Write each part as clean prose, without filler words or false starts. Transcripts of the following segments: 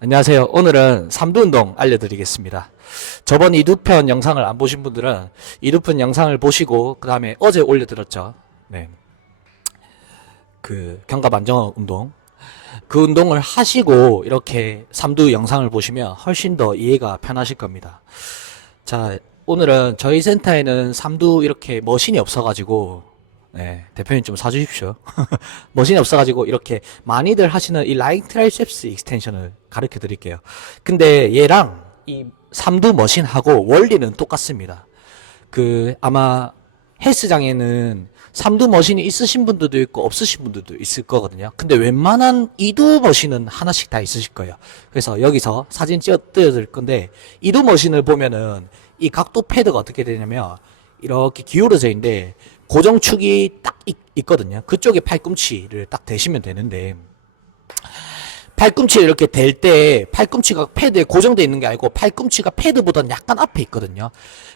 안녕하세요. 오늘은 삼두운동 알려드리겠습니다. 저번 이두편 영상을 안 보신 분들은 이두편 영상을 보시고 그 다음에 어제 올려드렸죠. 네. 그 견갑 안정화 운동. 그 운동을 하시고 이렇게 삼두 영상을 보시면 훨씬 더 이해가 편하실 겁니다. 자, 오늘은 저희 센터에는 삼두 이렇게 머신이 없어가지고 네, 대표님 좀 사주십시오. 머신이 없어가지고 이렇게 많이들 하시는 이 라인 트라이셉스 익스텐션을 가르쳐 드릴게요. 근데 얘랑 이 삼두 머신하고 원리는 똑같습니다. 아마 헬스장에는 삼두 머신이 있으신 분들도 있고 없으신 분들도 있을 거거든요. 근데 웬만한 이두 머신은 하나씩 다 있으실 거예요. 그래서 여기서 사진 띄워드릴 건데 이두 머신을 보면은 이 각도 패드가 어떻게 되냐면 이렇게 기울어져 있는데 고정축이 딱 있거든요. 그쪽에 팔꿈치를 딱 대시면 되는데 팔꿈치를 이렇게 댈 때 팔꿈치가 패드에 고정되어 있는 게 아니고 팔꿈치가 패드보다 약간 앞에 있거든요.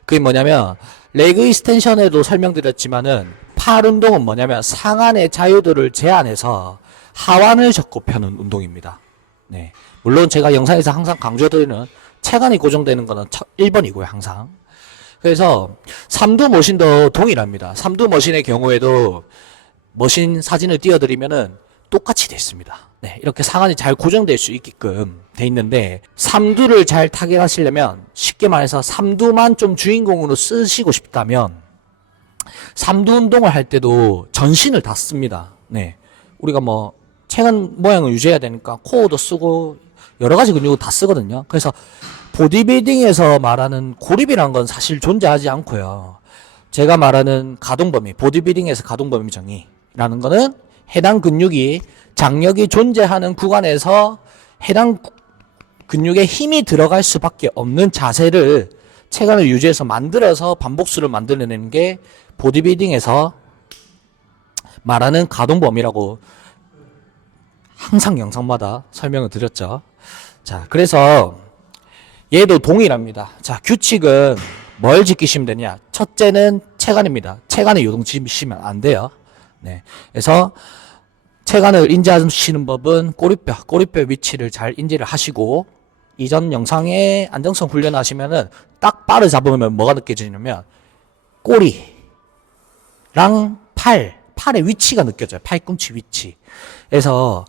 그게 뭐냐면 레그 익스텐션에도 설명드렸지만은 팔 운동은 뭐냐면 상한의 자유도를 제한해서 하완을 잡고 펴는 운동입니다. 네. 물론 제가 영상에서 항상 강조드리는 체간이 고정되는 거는 1번이고요. 항상. 그래서 삼두 머신도 동일합니다. 삼두 머신의 경우에도 머신 사진을 띄워드리면은 똑같이 됐습니다. 네, 이렇게 상한이 잘 고정될 수 있게끔 돼 있는데 삼두를 잘 타겟하시려면 쉽게 말해서 삼두만 좀 주인공으로 쓰시고 싶다면 삼두 운동을 할 때도 전신을 다 씁니다. 네, 우리가 뭐 체간 모양을 유지해야 되니까 코어도 쓰고 여러 가지 근육을 다 쓰거든요. 그래서 보디빌딩에서 말하는 고립이라는 건 사실 존재하지 않고요. 제가 말하는 가동범위, 보디빌딩에서 가동범위 정의라는 거는 해당 근육이 장력이 존재하는 구간에서 해당 근육에 힘이 들어갈 수밖에 없는 자세를 체간을 유지해서 만들어서 반복수를 만들어내는 게 보디빌딩에서 말하는 가동범위라고 항상 영상마다 설명을 드렸죠. 자, 그래서 얘도 동일합니다. 자, 규칙은 뭘 지키시면 되냐? 첫째는 체간입니다. 체간의 요동 지키시면 안 돼요. 네. 그래서 체간을 인지하시는 법은 꼬리뼈 위치를 잘 인지를 하시고 이전 영상에 안정성 훈련하시면은 딱 바를 잡으면 뭐가 느껴지냐면 꼬리랑 팔의 위치가 느껴져요. 팔꿈치 위치. 그래서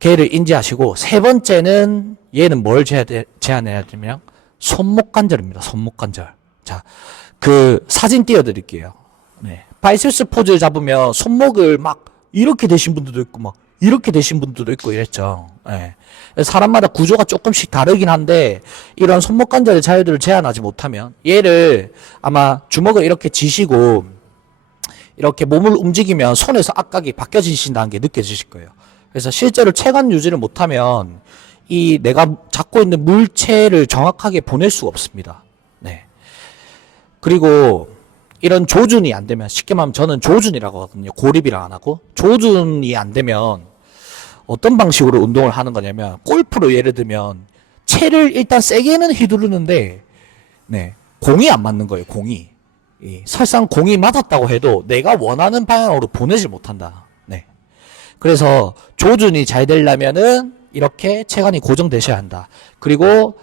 걔를 인지하시고 세 번째는 얘는 뭘 제한해야 되면 손목 관절입니다. 손목 관절. 자, 그 사진 띄워드릴게요. 네. 바이셉스 포즈 잡으면 손목을 막 이렇게 되신 분들도 있고 막 이렇게 되신 분들도 있고 이랬죠. 네. 사람마다 구조가 조금씩 다르긴 한데 이런 손목 관절의 자유도를 제한하지 못하면 얘를 아마 주먹을 이렇게 쥐시고 이렇게 몸을 움직이면 손에서 압각이 바뀌어지신다는 게 느껴지실 거예요. 그래서 실제로 체간 유지를 못하면 이 내가 잡고 있는 물체를 정확하게 보낼 수가 없습니다. 네. 그리고 이런 조준이 안 되면 쉽게 말하면 저는 조준이라고 하거든요. 고립이라 안 하고 조준이 안 되면 어떤 방식으로 운동을 하는 거냐면 골프로 예를 들면 채를 일단 세게는 휘두르는데 네, 공이 안 맞는 거예요. 공이 설상 공이 맞았다고 해도 내가 원하는 방향으로 보내질 못한다. 네. 그래서 조준이 잘 되려면은 이렇게 체간이 고정되셔야 한다. 그리고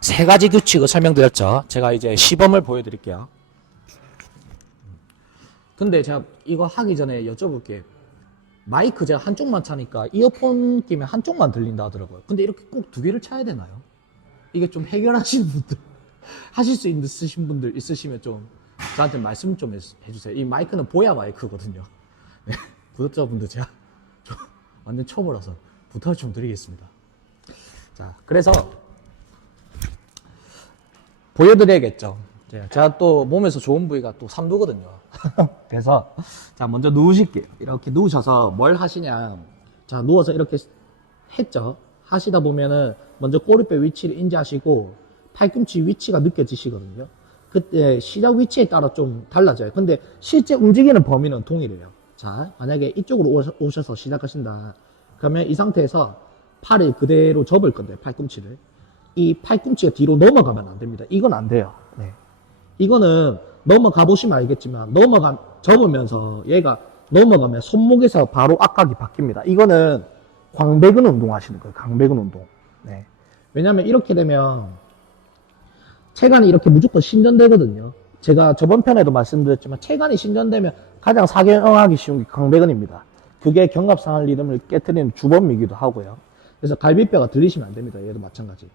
세 가지 규칙을 설명드렸죠. 제가 이제 시범을 보여드릴게요. 근데 제가 이거 하기 전에 여쭤볼게요. 마이크 제가 한쪽만 차니까 이어폰 끼면 한쪽만 들린다 하더라고요. 근데 이렇게 꼭 두 개를 차야 되나요? 이게 좀 해결하시는 분들, 하실 수 있으신 분들 있으시면 좀 저한테 말씀 좀 해주세요. 이 마이크는 보야 마이크거든요. 네, 구독자분들 제가 좀 완전 초보라서 부탁을 좀 드리겠습니다. 자, 그래서 보여드려야겠죠. 제가 또 몸에서 좋은 부위가 또 삼두거든요. 그래서 자, 먼저 누우실게요. 이렇게 누우셔서 뭘 하시냐. 자, 누워서 이렇게 했죠. 하시다 보면은 먼저 꼬리뼈 위치를 인지하시고 팔꿈치 위치가 느껴지시거든요. 그때 시작 위치에 따라 좀 달라져요. 근데 실제 움직이는 범위는 동일해요. 자, 만약에 이쪽으로 오셔서 시작하신다. 그러면 이 상태에서 팔을 그대로 접을 건데, 팔꿈치를. 이 팔꿈치가 뒤로 넘어가면 안 됩니다. 이건 안 돼요. 네. 이거는 넘어가 보시면 알겠지만, 접으면서 얘가 넘어가면 손목에서 바로 압각이 바뀝니다. 이거는 광배근 운동 하시는 거예요. 광배근 운동. 네. 왜냐면 이렇게 되면 체간이 이렇게 무조건 신전되거든요. 제가 저번 편에도 말씀드렸지만 체간이 신전되면 가장 사경하기 쉬운 게 광배근입니다. 그게 견갑상할 리듬을 깨트리는 주범이기도 하고요. 그래서 갈비뼈가 들리시면 안 됩니다. 얘도 마찬가지.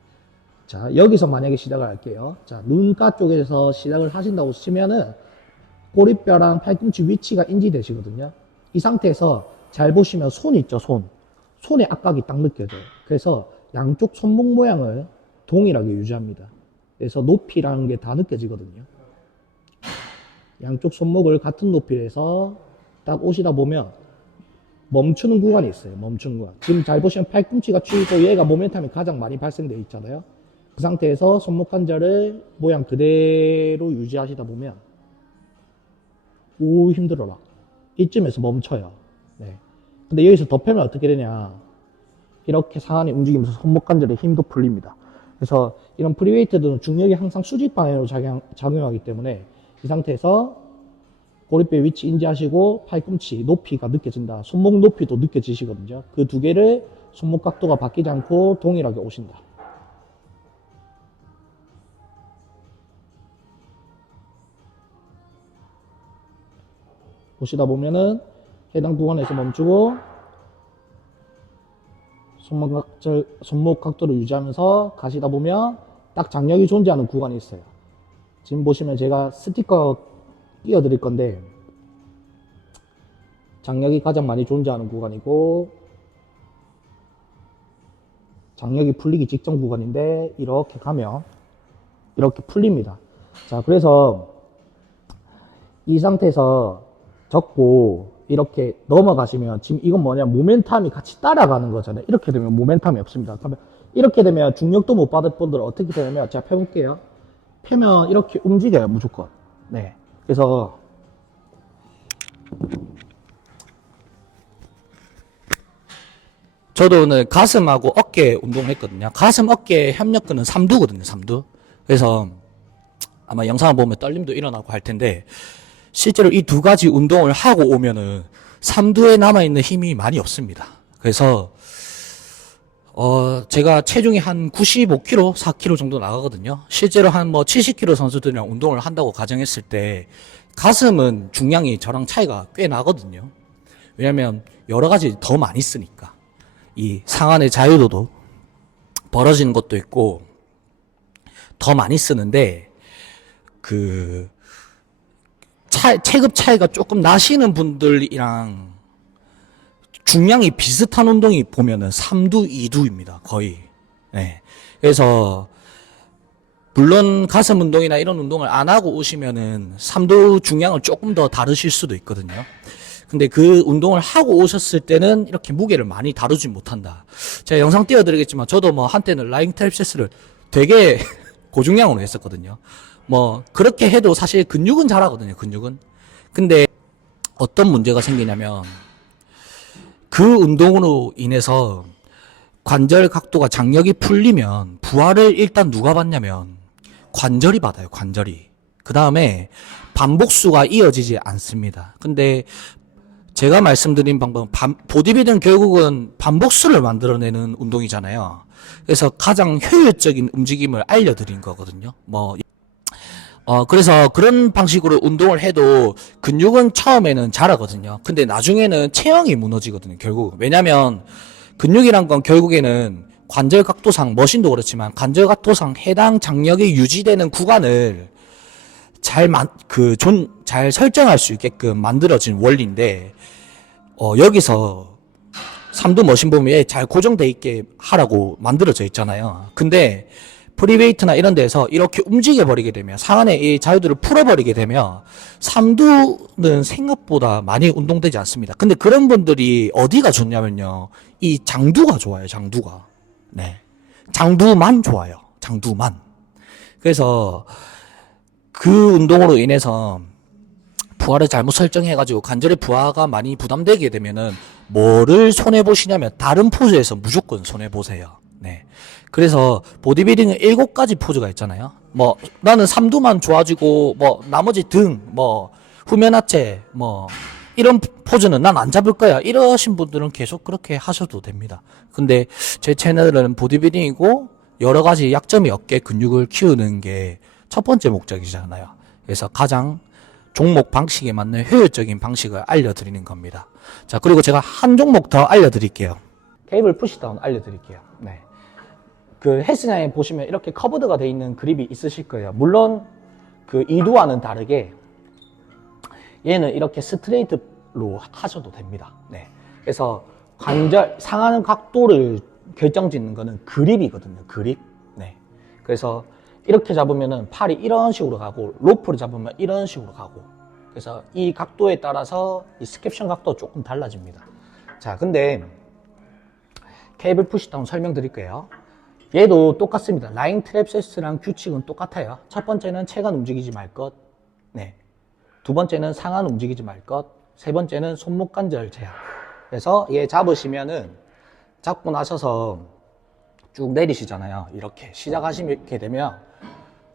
자, 여기서 만약에 시작을 할게요. 자, 눈가 쪽에서 시작을 하신다고 치면은 꼬리뼈랑 팔꿈치 위치가 인지되시거든요. 이 상태에서 잘 보시면 손 있죠, 손. 손의 압박이 딱 느껴져요. 그래서 양쪽 손목 모양을 동일하게 유지합니다. 그래서 높이라는 게 다 느껴지거든요. 양쪽 손목을 같은 높이에서 딱 오시다 보면 멈추는 구간이 있어요. 멈추는 구간. 지금 잘 보시면 팔꿈치가 추이고 얘가 모멘텀이 가장 많이 발생되어 있잖아요. 그 상태에서 손목 한자를 모양 그대로 유지하시다 보면 오 힘들어라. 이쯤에서 멈춰요. 네. 근데 여기서 더 펴면 어떻게 되냐. 이렇게 상한이 움직이면서 손목 관절에 힘도 풀립니다. 그래서 이런 프리웨이트들은 중력이 항상 수직 방향으로 작용하기 때문에 이 상태에서 고리뼈 위치 인지하시고 팔꿈치 높이가 느껴진다. 손목 높이도 느껴지시거든요. 그 두 개를 손목 각도가 바뀌지 않고 동일하게 오신다. 보시다 보면은 해당 구간에서 멈추고 손목 각도를 유지하면서 가시다 보면 딱 장력이 존재하는 구간이 있어요. 지금 보시면 제가 스티커 띄워드릴 건데 장력이 가장 많이 존재하는 구간이고 장력이 풀리기 직전 구간인데 이렇게 가면 이렇게 풀립니다. 자, 그래서 이 상태에서 접고 이렇게 넘어가시면 지금 이건 뭐냐 모멘텀이 같이 따라가는 거잖아요. 이렇게 되면 모멘텀이 없습니다. 그러면 이렇게 되면 중력도 못 받을 분들은 어떻게 되냐면 제가 펴볼게요. 펴면 이렇게 움직여요 무조건. 네. 그래서 저도 오늘 가슴하고 어깨 운동을 했거든요. 가슴 어깨 협력근은 3두거든요. 3두. 그래서 아마 영상을 보면 떨림도 일어나고 할 텐데 실제로 이 두 가지 운동을 하고 오면은 3두에 남아있는 힘이 많이 없습니다. 그래서 제가 체중이 한 95kg, 4kg 정도 나가거든요. 실제로 한 뭐 70kg 선수들이랑 운동을 한다고 가정했을 때 가슴은 중량이 저랑 차이가 꽤 나거든요. 왜냐면 여러 가지 더 많이 쓰니까. 이 상한의 자유도도 벌어지는 것도 있고 더 많이 쓰는데 체급 차이가 조금 나시는 분들이랑 중량이 비슷한 운동이 보면은 3두, 2두입니다. 거의. 네. 그래서 물론 가슴 운동이나 이런 운동을 안 하고 오시면은 3두 중량을 조금 더 다루실 수도 있거든요. 근데 그 운동을 하고 오셨을 때는 이렇게 무게를 많이 다루지 못한다. 제가 영상 띄워드리겠지만 저도 뭐 한때는 라잉 트랩시스를 되게 고중량으로 했었거든요. 뭐 그렇게 해도 사실 근육은 잘하거든요. 근육은. 근데 어떤 문제가 생기냐면 그 운동으로 인해서 관절 각도가 장력이 풀리면 부하를 일단 누가 받냐면 관절이 받아요. 관절이. 그 다음에 반복수가 이어지지 않습니다. 근데 제가 말씀드린 방법은 보디빌딩은 결국은 반복수를 만들어내는 운동이잖아요. 그래서 가장 효율적인 움직임을 알려드린 거거든요. 그래서 그런 방식으로 운동을 해도 근육은 처음에는 자라거든요. 근데 나중에는 체형이 무너지거든요, 결국. 왜냐면 근육이란 건 결국에는 관절 각도상, 머신도 그렇지만 관절 각도상 해당 장력이 유지되는 구간을 잘 설정할 수 있게끔 만들어진 원리인데, 여기서 3두 머신 보면 잘 고정돼 있게 하라고 만들어져 있잖아요. 근데 프리웨이트나 이런 데서 이렇게 움직여 버리게 되면 상한의 이 자유도를 풀어버리게 되면 3두는 생각보다 많이 운동되지 않습니다. 근데 그런 분들이 어디가 좋냐면요, 이 장두가 좋아요. 장두가. 네, 장두만 좋아요. 장두만. 그래서 그 운동으로 인해서 부하를 잘못 설정해가지고 관절의 부하가 많이 부담되게 되면은 뭐를 손해보시냐면 다른 포즈에서 무조건 손해보세요. 네. 그래서 보디빌딩은 7가지 포즈가 있잖아요. 나는 3두만 좋아지고, 나머지 등, 후면 하체, 이런 포즈는 난 안 잡을 거야. 이러신 분들은 계속 그렇게 하셔도 됩니다. 근데 제 채널은 보디빌딩이고 여러 가지 약점이 없게 근육을 키우는 게 첫 번째 목적이잖아요. 그래서 가장 종목 방식에 맞는 효율적인 방식을 알려드리는 겁니다. 자, 그리고 제가 한 종목 더 알려드릴게요. 케이블 푸시다운 알려드릴게요. 네. 그 헬스장에 보시면 이렇게 커브드가 되어 있는 그립이 있으실 거예요. 물론 그 이두와는 다르게 얘는 이렇게 스트레이트로 하셔도 됩니다. 네. 그래서 관절 상하는 각도를 결정짓는 거는 그립이거든요. 그립. 네. 그래서 이렇게 잡으면은 팔이 이런 식으로 가고 로프를 잡으면 이런 식으로 가고 그래서 이 각도에 따라서 이 스캡션 각도가 조금 달라집니다. 자, 근데 케이블 푸시다운 설명드릴게요. 얘도 똑같습니다. 라인 트랩세스랑 규칙은 똑같아요. 첫 번째는 체간 움직이지 말 것. 네. 두 번째는 상한 움직이지 말 것. 세 번째는 손목 관절 제한. 그래서 얘 잡으시면은 잡고 나셔서 쭉 내리시잖아요. 이렇게 시작하시게 되면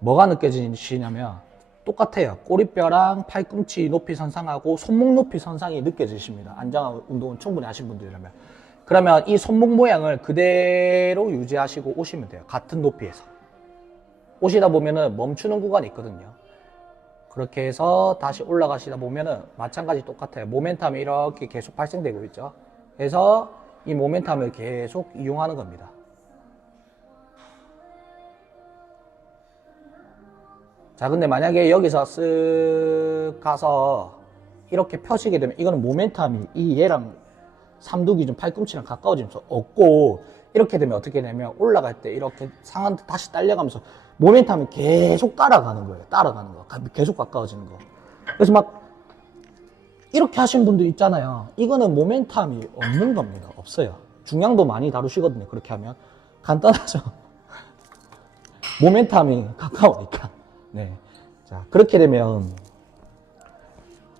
뭐가 느껴지시냐면 똑같아요. 꼬리뼈랑 팔꿈치 높이 선상하고 손목 높이 선상이 느껴지십니다. 안정화 운동은 충분히 하신 분들이라면. 그러면 이 손목 모양을 그대로 유지하시고 오시면 돼요. 같은 높이에서. 오시다 보면은 멈추는 구간이 있거든요. 그렇게 해서 다시 올라가시다 보면은 마찬가지 똑같아요. 모멘텀이 이렇게 계속 발생되고 있죠. 그래서 이 모멘텀을 계속 이용하는 겁니다. 자, 근데 만약에 여기서 쓱 가서 이렇게 펴시게 되면 이거는 모멘텀이 이 얘랑 삼두기 좀 팔꿈치랑 가까워지면서 없고 이렇게 되면 어떻게 되냐면 올라갈 때 이렇게 상한 다시 딸려가면서 모멘텀이 계속 따라가는 거예요. 따라가는 거. 계속 가까워지는 거. 그래서 막 이렇게 하신 분들 있잖아요. 이거는 모멘텀이 없는 겁니다. 없어요. 중량도 많이 다루시거든요. 그렇게 하면. 간단하죠. 모멘텀이 가까우니까. 네. 자, 그렇게 되면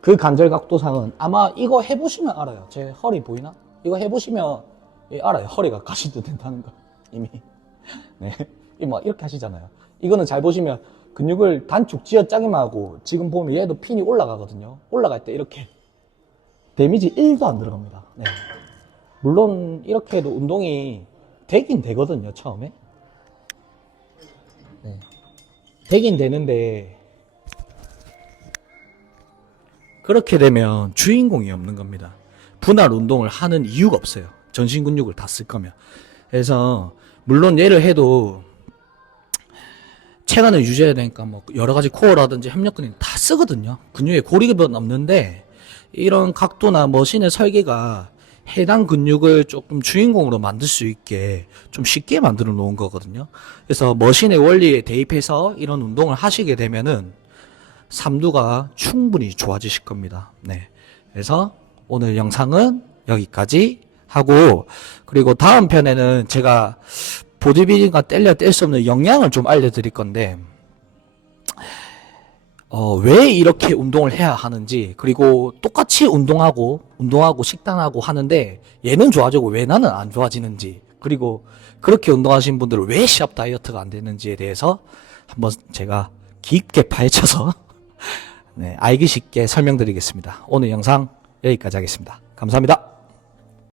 그 관절 각도상은 아마 이거 해보시면 알아요. 제 허리 보이나? 이거 해보시면 알아요. 허리가 가시도 된다는 거. 이미. 네. 막 이렇게 하시잖아요. 이거는 잘 보시면 근육을 단축 쥐어짜기만 하고 지금 보면 얘도 핀이 올라가거든요. 올라갈 때 이렇게 데미지 1도 안 들어갑니다. 네. 물론 이렇게 해도 운동이 되긴 되거든요. 처음에. 네. 되긴 되는데 그렇게 되면 주인공이 없는 겁니다. 분할 운동을 하는 이유가 없어요. 전신 근육을 다 쓸 거면. 그래서 물론 얘를 해도 체간을 유지해야 되니까 뭐 여러 가지 코어라든지 협력근육 다 쓰거든요. 근육에 고리가 없는데 이런 각도나 머신의 설계가 해당 근육을 조금 주인공으로 만들 수 있게 좀 쉽게 만들어 놓은 거거든요. 그래서 머신의 원리에 대입해서 이런 운동을 하시게 되면은 삼두가 충분히 좋아지실 겁니다. 네. 그래서 오늘 영상은 여기까지 하고, 그리고 다음 편에는 제가 보디빌딩과 뗄 수 없는 영양을 좀 알려드릴 건데, 왜 이렇게 운동을 해야 하는지, 그리고 똑같이 운동하고 식단하고 하는데, 얘는 좋아지고 왜 나는 안 좋아지는지, 그리고 그렇게 운동하신 분들은 왜 시합 다이어트가 안 되는지에 대해서 한번 제가 깊게 파헤쳐서 네, 알기 쉽게 설명드리겠습니다. 오늘 영상 여기까지 하겠습니다. 감사합니다.